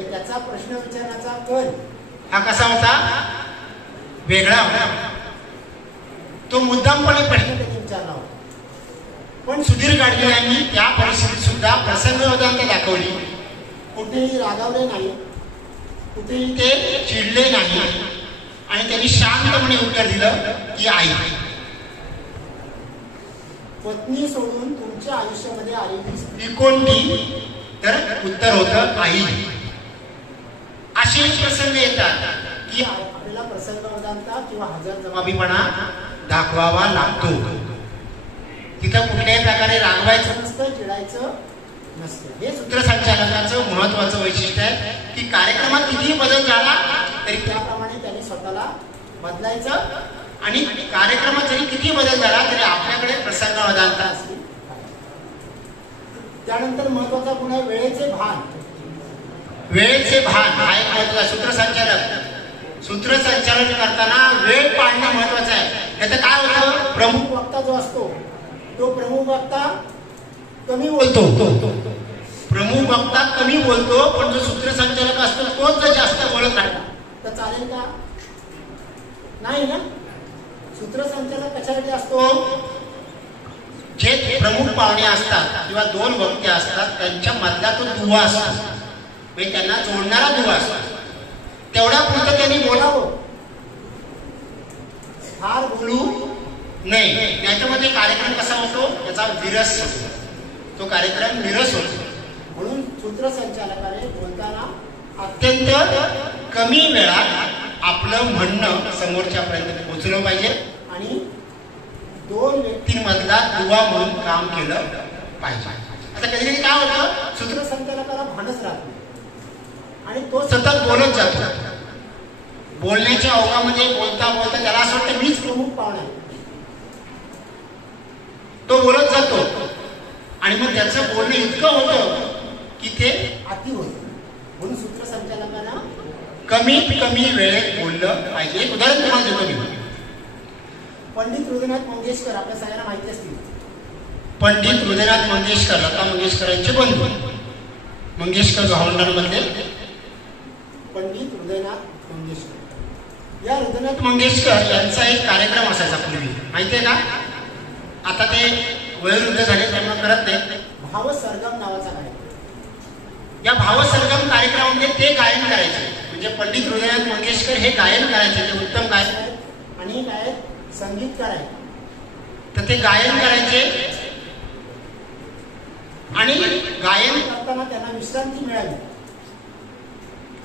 त्याचा प्रश्न विचारण्याचा कल हा कसा होता, वेगळा होता. तो मुद्दामपणे प्रश्न त्यांनी विचारला होता. पण सुधीर गाडगे यांनी त्या परिस्थितीत सुद्धा प्रसंगवदानता दाखवली. कुठेही रागावले नाही, कुठेही ते चिडले नाही, आणि त्यांनी शांतपणे उत्तर दिलं की आई. पत्नी सोडून तुमच्या आयुष्यामध्ये आलेली स्त्री कोणती? तर उत्तर होतं आई. असे प्रसंग येतात की आपल्याला प्रसंगावधानता किंवा हजरजबाबीपणा दाखवावा लागतो. तिथं कुठल्याही प्रकारे रागवायचं नसतं, चिडायचं नसतं. हे सूत्रसंचालकाचं महत्वाचं वैशिष्ट्य आहे की कार्यक्रमात कितीही बदल झाला तरी त्याप्रमाणे त्यांनी स्वतःला बदलायचं आणि कार्यक्रमात जरी किती बदल झाला तरी आपल्याकडे प्रसंगावधानता असली. त्यानंतर महत्वाचा गुण आहे वेळेचे भान. वेळेचे भान हा एक महत्वाचा सूत्रसंचालन करताना वेळ पाळणं महत्वाचं आहे. याचं काय होतं, प्रमुख वक्ता जो असतो तो प्रमुख वक्ता कमी बोलतो. प्रमुख वक्ता कमी बोलतो पण जो सूत्रसंचालक असतो तोच जर जास्त बोलत राहिला तर चालेल का? नाही ना. सूत्रसंचालक कशासाठी असतो? जे प्रमुख पाहुणे असतात किंवा दोन वक्ते असतात त्यांच्या मधला तो दुवा असतो, म्हणजे त्यांना जोडणारा दुवा असतो. तेवढ्या पुरतं त्यांनी बोलावं, फार बोलू नाही. त्याच्यामध्ये कार्यक्रम कसा होतो, त्याचा विरस होतो, तो कार्यक्रम विरस होतो. म्हणून सूत्रसंचालकाने बोलताना अत्यंत कमी वेळात आपलं म्हणणं समोरच्यापर्यंत पोहोचलं पाहिजे आणि दोन व्यक्तींमधला दुवा म्हणून काम केलं पाहिजे. आता कधी कधी काय होतं, सूत्रसंचालकाला भानच राहत नाही आणि तो सतत बोलत जातो. बोलण्याच्या ओघामध्ये बोलता बोलता त्याला असं वाटतं मीच प्रमुख पाहुणा आहे. तो बोलत जातो आणि मग त्याचं बोलणं इतकं होतं की ते अति होतं. म्हणून सूत्रसंचालकांना कमीत कमी वेळेत बोललं पाहिजे. एक उदाहरण तुम्हाला देतो मी. पंडित हृदयनाथ मंगेशकर आपल्या सगळ्यांना माहिती असतील. पंडित हृदयनाथ मंगेशकर लता मंगेशकरांचे बंधू, मंगेशकर गव्हाणमधले पंडित हृदयनाथ मंगेशकर. या हृदयनाथ मंगेशकर यांचा एक कार्यक्रम असायचा पूर्वी, माहितीये का? आता ते वयोवृद्ध झाले त्यामुळे करत नाही. भावसरगम नावाचा कार्यक्रम. या भावसरगम कार्यक्रमामध्ये ते गायन करायचे. म्हणजे पंडित हृदयनाथ मंगेशकर हे गायन करायचे, ते उत्तम गायक आहेत आणि काय संगीतकार आहेत. तर ते गायन करायचे आणि गायन करताना त्यांना विश्रांती मिळाली.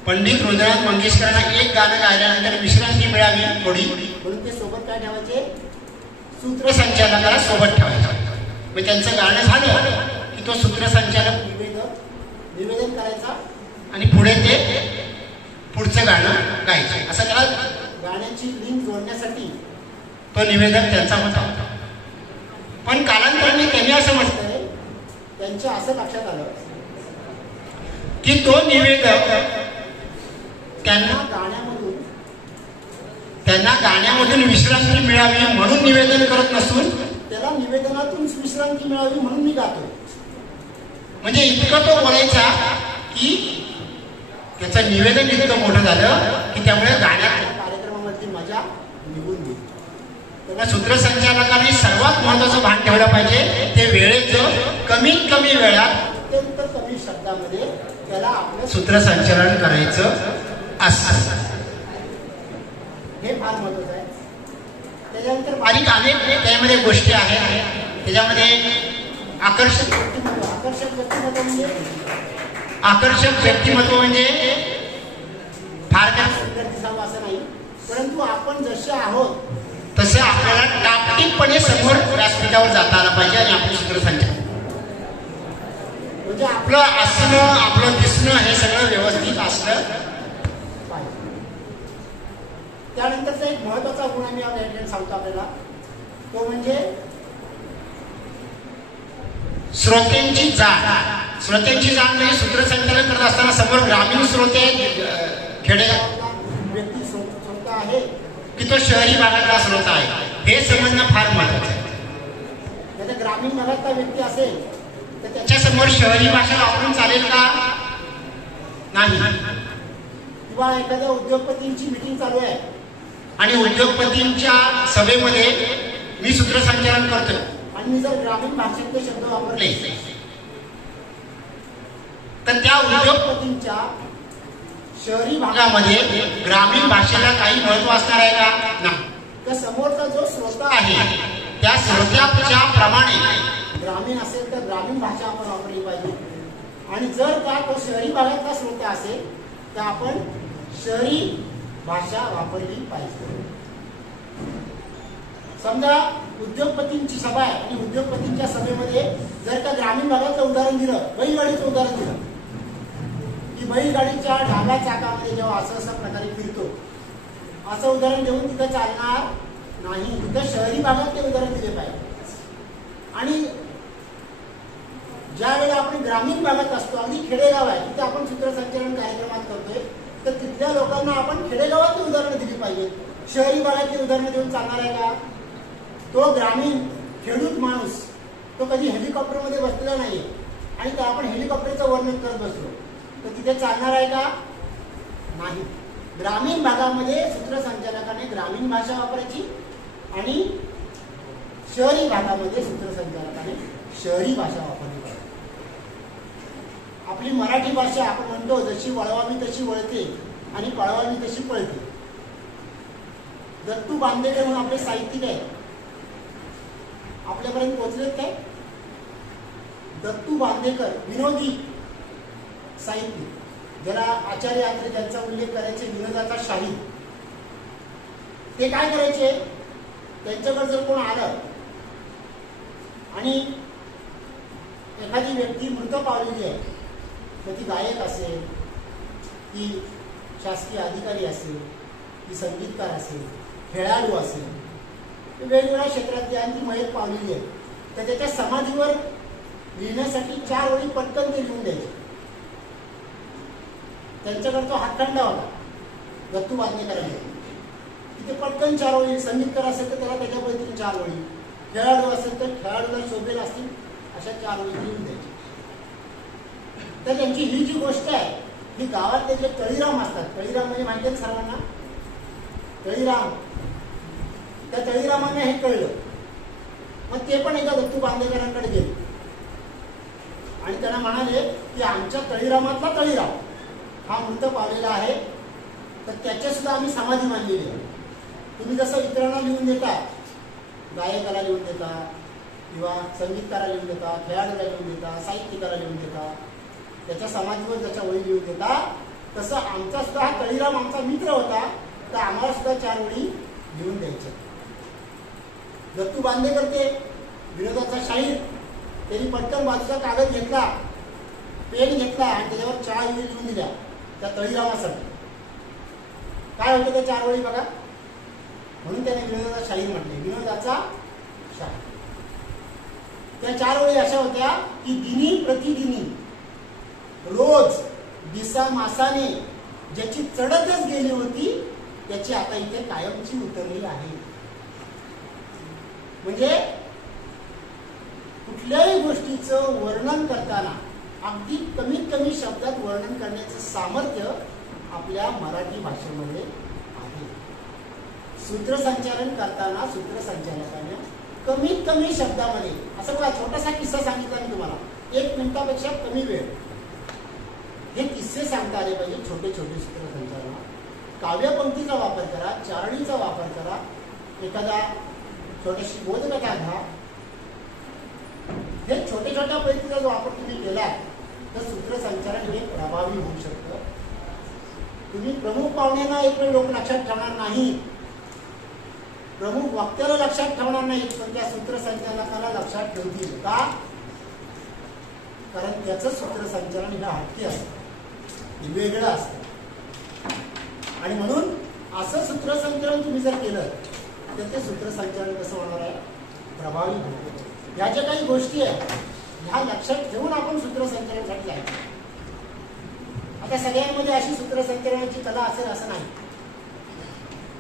पंडित हृदयनाथ मंगेशकरांना एक गाणं गायल्यानंतर विश्रांती मिळावी थोडी, म्हणून ते सोबत काय ठेवायचे, सूत्रसंचालकाला सोबत ठेवायचे. मग त्यांचं गाणं झालं की तो सूत्रसंचालक निवेदन करायचा आणि पुढे ते पुढचं गाणं गायचं. असं त्याला गाण्याची लिंक जोडण्यासाठी तो निवेदक त्यांचा होता. पण कालांतराने त्यांनी असं म्हटलंय, त्यांच्या असं लक्षात आलं की तो निवेदक त्यांना गाण्यामधून विश्रांती मिळावी म्हणून निवेदन करत नसून त्याला निवेदनातून विश्रांती मिळावी म्हणून मी गातो. म्हणजे इतकं तो बोलायचा की त्याचं निवेदन इतकं मोठं झालं की त्यामुळे गाण्यात कार्यक्रमामधली मजा निघून गेली. तेव्हा सूत्रसंचालकाने सर्वात महत्वाचं भान ठेवलं पाहिजे ते वेळेचं कमीत कमी वेळात अत्यंत कमी शब्दामध्ये त्याला आपलं सूत्रसंचालन करायचं असतं. हे फार महत्वाचं आहे. त्याच्यानंतर बारीक अनेक त्यामध्ये गोष्टी आहेत. त्याच्यामध्ये आकर्षक व्यक्तिमत्व म्हणजे फार काय सुंदर दिसावं असं नाही, परंतु आपण जसे आहोत तसे आपल्याला टापटीपणे समोर व्यासपीठावर जाता आलं पाहिजे आणि आपलं सूत्रसंचालन म्हणजे आपलं असणं, आपलं दिसणं हे सगळं व्यवस्थित असलं पाहिजे. त्यानंतरचा एक महत्वाचा गुण आम्ही या ठिकाणी सांगतो आपल्याला, तो म्हणजे श्रोत्यांची जाण. श्रोत्यांची जाण म्हणजे सूत्रसंचालन करत असताना समोर ग्रामीण श्रोते खेडेगावातला व्यक्ती श्रोता आहे की तो शहरी भागातला श्रोता आहे हे समजणं फार महत्वाचं आहे. त्याचा ग्रामीण भागातला व्यक्ती असेल तर त्याच्या समोर शहरी भाषा वापरून चालेल का? नाही. किंवा एखाद्या उद्योगपतींची मीटिंग चालू आहे आणि उद्योगपतींच्या सभेमध्ये मी सूत्रसंचालन करतोय आणि मी जर ग्रामीण भाषेतले शब्द वापरले तर त्या उद्योगपतींच्या शहरी भागामध्ये ग्रामीण भाषेला काही महत्व असणार आहे का? नाही. तर समोरचा जो श्रोता आहे त्या श्रोत्याच्या प्रमाणे ग्रामीण असेल तर ग्रामीण भाषा आपण वापरली पाहिजे, आणि जर का तो शहरी भागातला श्रोता असेल तर आपण शहरी भाषा वापरली पाहिजे. समजा उद्योगपतींची सभा आहे आणि उद्योगपतींच्या सभेमध्ये जर का ग्रामीण भागातलं उदाहरण दिलं, बैलगाडीचं उदाहरण दिलं की बैलगाडीच्या डाव्या चाकामध्ये जेव्हा असं प्रकारे फिरतो असं उदाहरण देऊन तिथं चालणार नाही. तिथं शहरी भागात ते उदाहरण दिले पाहिजे. आणि ज्या वेळेला आपण ग्रामीण भागात असतो, अगदी खेडेगाव आहे, तिथे आपण सूत्रसंचालन कार्यक्रमात करतोय, तर तिथल्या लोकांना आपण खेडेगावातली उदाहरणं दिली पाहिजे. शहरी भागातली उदाहरणं देऊन चालणार आहे का? तो ग्रामीण खेडूत माणूस तो कधी हेलिकॉप्टरमध्ये बसलेला नाहीये आणि तर आपण हेलिकॉप्टरचं वर्णन करत बसलो तर तिथे चालणार आहे का? नाही. ग्रामीण भागामध्ये सूत्रसंचालकाने ग्रामीण भाषा वापरायची आणि शहरी भागामध्ये सूत्रसंचालकाने शहरी भाषा वापरली पाहिजे. आपली मराठी भाषा आपण म्हणतो जशी वळवावी तशी वळते आणि पळवावी तशी पळते. दत्तू बांदेकर म्हणून आपले साहित्यिक आहेत, आपल्यापर्यंत पोहोचलेत काय? दत्तू बांदेकर विनोदी साहित्यिक, जरा आचार्य आत्रे त्यांचा उल्लेख करायचे, विनोदाचा शाहीर. ते काय करायचे, त्यांच्याकडे जर कोण आलं आणि एखादी व्यक्ती मृत पावलेली आहे, तर ती गायक असेल, ती शासकीय अधिकारी असेल, ती संगीतकार असेल, खेळाडू असेल, वेगवेगळ्या क्षेत्रातली आणि ती मयत पावलेली आहे, तर त्याच्या समाधीवर लिहिण्यासाठी 4 ओळी पटकन ते लिहून द्यायचे. त्यांच्याकडे तो हातखंडा होता दत्तू बांदेकरांनी. तिथे पटकन 4 ओळी, संगीतकार असेल तर त्याला त्याच्या पद्धतीने 4 ओळी, खेळाडू असेल तर खेळाडूला शोभेल असतील अशा 4 ओळी लिहून द्यायची. तर त्यांची ही जी गोष्ट आहे ही गावातले जे तळीराम असतात, तळीराम म्हणजे माहिती आहे सर्वांना, तळीराम, त्या तळीरामांना हे कळलं. मग ते पण एकदा दत्तू बांदेकरांकडे गेले आणि त्यांना म्हणाले की आमच्या तळीरामातला तळीराम हा मृत पावलेला आहे, तर त्याच्या सुद्धा आम्ही समाधी मानलेली आहे. तुम्ही जसं इतरांना लिहून देता, गायकाला लिहून देता किंवा संगीतकाराला लिहून देता, खेळाडूला लिहून देता, साहित्यिकाला लिहून देता, त्याच्या समाधीवर त्याच्या ओळी लिहून देता, तसं आमचा सुद्धा हा तळीराम आमचा मित्र होता, तर आम्हाला सुद्धा 4 ओळी लिहून द्यायच्या. दत्तू बांदेकर ते विनोदाचा शाहीर, त्यांनी पटकन बाजूचा कागद घेतला, पेन घेतला आणि त्याच्यावर 4 ओळी लिहून दिल्या त्या तळीरामासाठी. काय होतं त्या 4 ओळी बघा, म्हणून त्याने विनोदाचा शाहीर म्हटले, विनोदाचा शाहीर. त्या 4 ओळी अशा होत्या की दिनी प्रतिदिनी रोज दिसा मासाने ज्याची चढतच गेली होती त्याची आता इथे कायमची उतरली आहे. म्हणजे कुठल्याही गोष्टीचं वर्णन करताना अगदी कमीत कमी शब्दात वर्णन करण्याचं सामर्थ्य आपल्या मराठी भाषेमध्ये आहे. सूत्रसंचालन करताना सूत्रसंचालकाने कमीत कमी शब्दामध्ये, असं बघा छोटासा किस्सा सांगितला मी तुम्हाला, 1 मिनिटापेक्षा कमी वेळ, हे किस्से सांगता आले पाहिजे. छोटे छोटे सूत्रसंचालन, काव्यपंक्तीचा वापर करा, चारणीचा वापर करा, एखादा छोटीशी बोधकथा घ्या. हे छोट्या छोट्या पद्धतीचा जो वापर तुम्ही केला तर सूत्रसंचालन हे प्रभावी होऊ शकतं. तुम्ही प्रमुख पाहुण्यांना एक वेळ लोक लक्षात ठेवणार नाही, प्रमुख वक्त्याला लक्षात ठेवणार नाही, पण त्या सूत्रसंचालकाला लक्षात ठेवतील का? कारण त्याचं सूत्रसंचालन हे हटके असतं, वेगळं असतं. आणि म्हणून असं सूत्रसंचालन तुम्ही जर केलं तर ते सूत्रसंचालन कसं होणार आहे? प्रभावी होतं. ह्या ज्या काही गोष्टी आहेत ह्या लक्षात ठेवून आपण सूत्रसंचालनासाठी जायचं. आता सगळ्यांमध्ये अशी सूत्रसंचालनाची कला असेल असं नाही,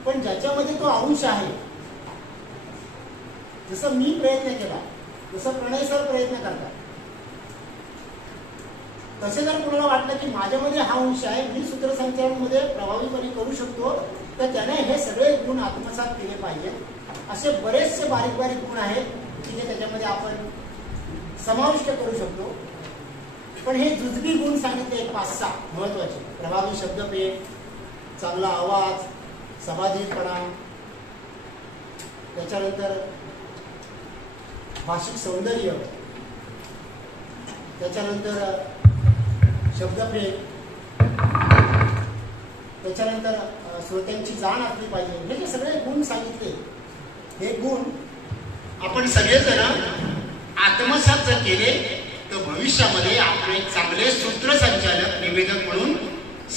पण ज्याच्यामध्ये तो अंश आहे, जसं मी प्रयत्न केला, जसं प्रणय सर प्रयत्न करतात, तसे जर कोणाला वाटलं की माझ्यामध्ये हा अंश आहे, मी सूत्रसंचालनामध्ये प्रभावीपणे करू शकतो, तर त्याने हे सगळे गुण आत्मसात केले पाहिजे. असे बरेचसे बारीक बारीक गुण आहेत की जे त्याच्यामध्ये आपण समाविष्ट करू शकतो. पण हे जुजबी गुण सांगितले 5-6 महत्वाचे: प्रभावी शब्दपेठ, चांगला आवाज, सभाधीरपणा, त्याच्यानंतर भाषिक सौंदर्य, त्याच्यानंतर शब्दप्रेम, त्याच्यानंतर श्रोत्यांची जाण असली पाहिजे, हे जे सगळे गुण सांगितले, हे गुण आपण सगळेजण आत्मसात जर केले तर भविष्यामध्ये आपण एक चांगले सूत्रसंचालक, निवेदक म्हणून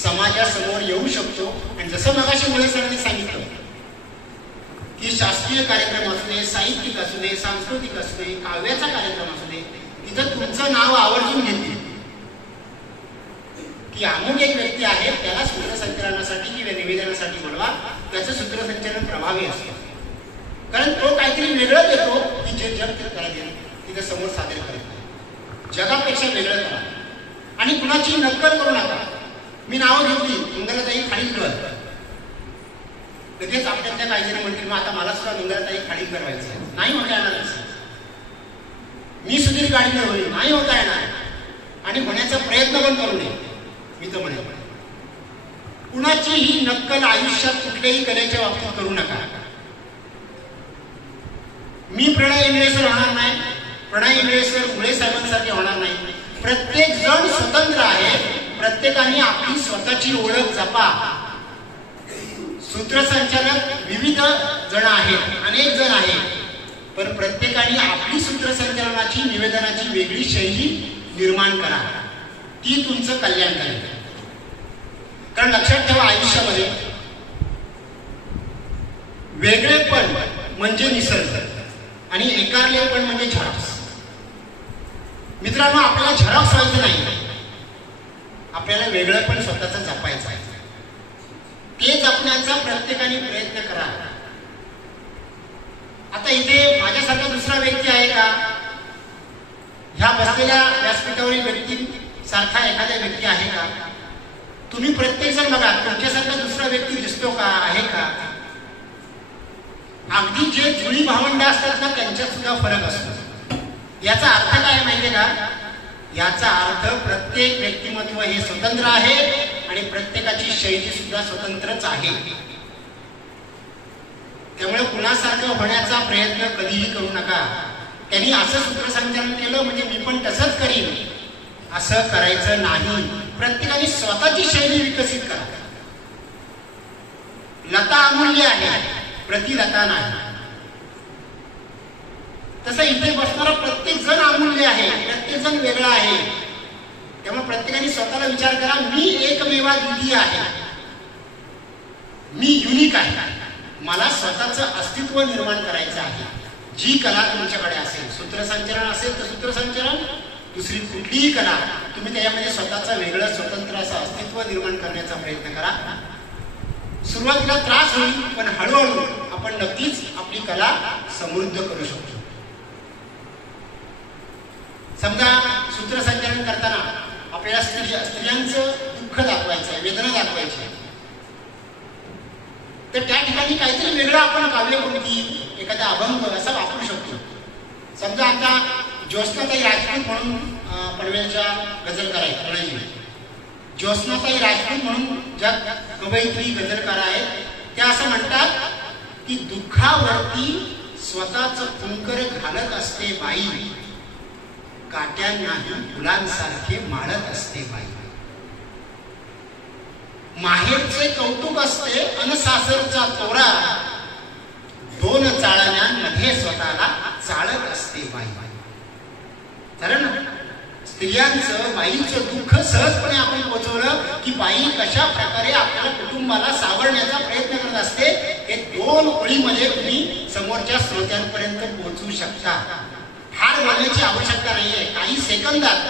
समाजासमोर येऊ शकतो. आणि जसं मगाशी मुळे सरांनी सांगितलं की शास्त्रीय कार्यक्रम असू दे, साहित्यिक असू दे, सांस्कृतिक असू दे, काव्याचा कार्यक्रम असू दे, तिथं तुमचं नाव आवर्जून घेतील की अमुक एक व्यक्ती आहे, त्याला सूत्रसंचालनासाठी किंवा निवेदनासाठी बोलवा, त्याचं सूत्रसंचालन प्रभावी असतं. कारण तो काहीतरी वेगळं देतो की जे जग तिथं समोर सादर करत नाही. जगापेक्षा वेगळं करा आणि कुणाची नक्कल करू नका. मी नावं घेतली, मंगलाताई खाडीलकर, लगेच आपल्यातल्या काही जण म्हणतील मग आता मला सुद्धा मंगलाताई खाडीलकर व्हायचं. नाही होता येणार. मी सुधीर गाडीकर होईल, नाही होता येणार. आणि होण्याचा प्रयत्न पण करू नये. मी तर म्हणेन कुणाचीही नक्कल आयुष्यात कुठल्याही कलेच्या बाबतीत करू नका. मी प्रणय इंगळेसर होणार नाही, प्रणय इंगळेसर मुळे साहेबांसारखे होणार नाही. प्रत्येक जण स्वतंत्र आहे. प्रत्येकाने आपली स्वतःची ओळख जपा. सूत्रसंचालक विविध जण आहेत, अनेक जण आहेत, पण प्रत्येकाने आपली सूत्रसंचालनाची, निवेदनाची वेगळी शैली निर्माण करा. ती तुमचं कल्याण करेल. कारण लक्षात ठेवा, आयुष्यामध्ये वेगळेपण म्हणजे निसर्ग आणि एकारलेपण म्हणजे झेरॉक्स. मित्रांनो, आपल्याला झेरॉक्स व्हायचं नाही, आपल्याला वेगळेपण स्वतःचं जपायचं आहे. ते जपण्याचा प्रत्येकाने प्रयत्न करा. आता इथे माझ्यासारखा दुसरा व्यक्ती आहे का? ह्या बसलेल्या व्यासपीठावरील व्यक्ती सारखा एखादा व्यक्ती आहे का? तुम्ही प्रत्येक जण बघा, तुमच्यासारखा दुसरा व्यक्ती दिसतो का, आहे का? अगदी जे जुळी भावंड असतात ना, त्यांच्यात सुद्धा फरक असतो. याचा अर्थ काय माहितीये का? याचा अर्थ प्रत्येक व्यक्तिमत्व हे स्वतंत्र आहे आणि प्रत्येकाची शैली सुद्धा स्वतंत्रच आहे. त्यामुळे कुणासारखं होण्याचा प्रयत्न कधीही करू नका. त्यांनी असं सूत्रसंचालन केलं म्हणजे मी पण तसंच करीन, असं करायचं नाही. प्रत्येकाने स्वतःची शैली विकसित करा. लता अमूल्य आहे, प्रतिलता नाही. तसं इथे बसणारा प्रत्येक जण अमूल्य आहे, प्रत्येक जण वेगळा आहे. त्यामुळे प्रत्येकाने स्वतःला विचार करा, मी एकमेवाद्वितीय आहे, मी युनिक आहे, मला स्वतःचं अस्तित्व निर्माण करायचं आहे. जी कला तुमच्याकडे असेल, सूत्रसंचालन असेल तर सूत्रसंचालन, दुसरी कुठलीही कला, तुम्ही त्याच्यामध्ये स्वतःचं वेगळं स्वतंत्र असं अस्तित्व निर्माण करण्याचा प्रयत्न करा. सुरुवातीला त्रास होईल, पण हळूहळू आपण नक्कीच आपली कला समृद्ध करू शकतो. समजा सूत्रसंचालन करताना आपल्याला स्त्रियांचं दुःख दाखवायचं आहे, वेदना दाखवायची आहे, तर त्या ठिकाणी काहीतरी वेगळं आपण काव्यकृती, एखादा अभंग असा वापरू शकतो. समजा आता ज्योत्स्नाताई राजपूत म्हणून पनवेलच्या गझलकार आहेत, प्रणयजी ज्योत्स्नाताई राजपूत म्हणून ज्या कवयित्री गझलकार आहेत, त्या असं म्हणतात की दुःखावरती स्वतःच कुंकर घालत असते बाई, काट्यांनाही फुलांसारखे माळत असते बाई. माहेरचे कौतुक असते अन सासरचा तोरा, दोन चाळण्यांमध्ये स्वतःला चाळत असते बाई. कारण स्त्रियांचं, बाईंचं दुःख सहजपणे आपण पोचवलं की बाई कशा प्रकारे आपल्या कुटुंबाला सावरण्याचा प्रयत्न करत असते, हे 2 ओळीमध्ये तुम्ही समोरच्या श्रोत्यांपर्यंत पोहोचू शकता. फार बोलण्याची आवश्यकता नाहीये, काही सेकंदात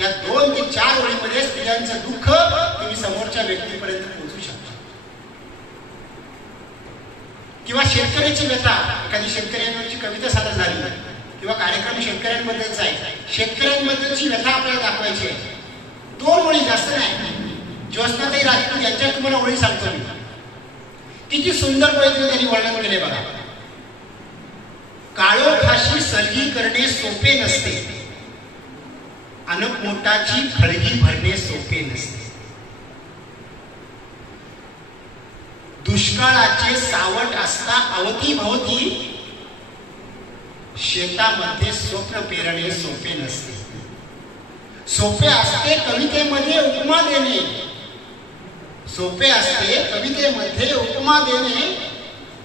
या 2 ते 4 ओळीमध्ये स्त्रियांचं दुःख तुम्ही समोरच्या व्यक्तीपर्यंत पोहोचू शकता. किंवा शेतकऱ्याची व्यथा, एखादी शेतकऱ्यांवरची कविता सादर झाली किंवा कार्यक्रम शेतकऱ्यांबद्दलचा आहे, शेतकऱ्यांबद्दलची व्यथा आपल्याला दाखवायची आहे. 2 ओळी, जास्त नाही. ज्योत्स्नाताई राजपूत यांच्या तुम्हाला ओळी सांगतो मी. किती सुंदर पद्धतीने त्यांनी वर्णन केले बघा. काळोखाशी सलगी करणे सोपे नसते, अनपोटाची खळगी भरणे सोपे नसते. दुष्काळाचे सावट असता अवतीभोवती शेतामध्ये स्वप्न पेरणे सोपे नसते. सोपे असते कवितेमध्ये उपमा देणे. सोपे असते कवितेमध्ये उपमा देणे.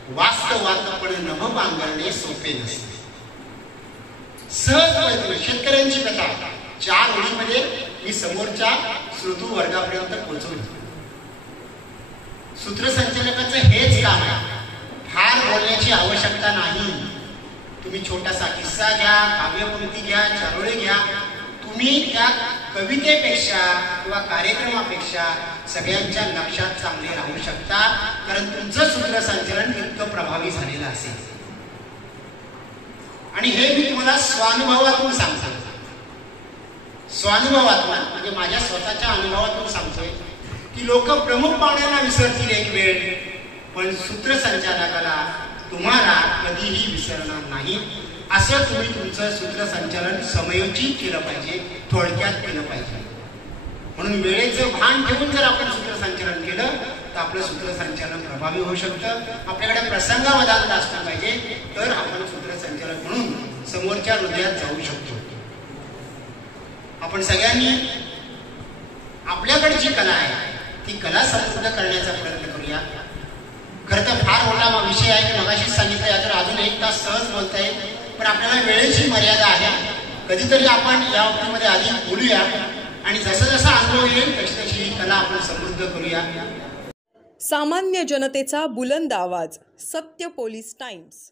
वास्तवातपणे नभ बांगरणे सोपे नसते. सहज प्रयत्न. शेतकऱ्यांची कथा 4 ओळीमध्ये मी समोरच्या श्रोतू वर्गापर्यंत पोहोचवली. सूत्रसंचालकाचं हेच काम आहे. फार बोलण्याची आवश्यकता नाही. तुम्ही छोटासा किस्सा घ्या, काव्यपंक्ती घ्या, चारोळे घ्या. तुम्ही त्या कवितेपेक्षा किंवा कार्यक्रमापेक्षा सगळ्यांच्या लक्षात चांगले राहू शकता, कारण तुमचं सूत्रसंचालन इतकं प्रभावी झालेलं असेल. आणि हे मी तुम्हाला स्वानुभवातून सांगतो. स्वानुभवातून म्हणजे माझ्या स्वतःच्या अनुभवातून सांगतोय की लोक प्रमुख पाहुण्यांना विसरतील एक वेळ, पण सूत्रसंचालकाला तुम्हाला कधीही विसरणार नाही. असं तुम्ही तुमचं सूत्रसंचालन समयोचित केलं पाहिजे, थोडक्यात केलं पाहिजे. म्हणून वेळेचं भान ठेवून जर आपण सूत्रसंचालन केलं तर आपलं सूत्रसंचालन प्रभावी होऊ शकतं. आपल्याकडे प्रसंगावधान असलं पाहिजे, तर आपण सूत्रसंचालन म्हणून समोरच्या हृदयात जाऊ शकतो. आपण सगळ्यांनी आपल्याकडे जी कला आहे ती कला समृद्ध करण्याचा प्रयत्न करूया. खरं तर फार मोठा विषय आहे की मगाशीच सांगितलं, यावर अजून 1 तास सहज बोलता येईल, पण आपल्याला वेळेची मर्यादा आहे. कधीतरी आपण या बाबतीमध्ये अधिक बोलूया आणि जसं जसा अनुभव येईल तशी तशी ही कला आपण समृद्ध करूया. सामान्य जनतेचा बुलंद आवाज, सत्य पोलीस टाइम्स.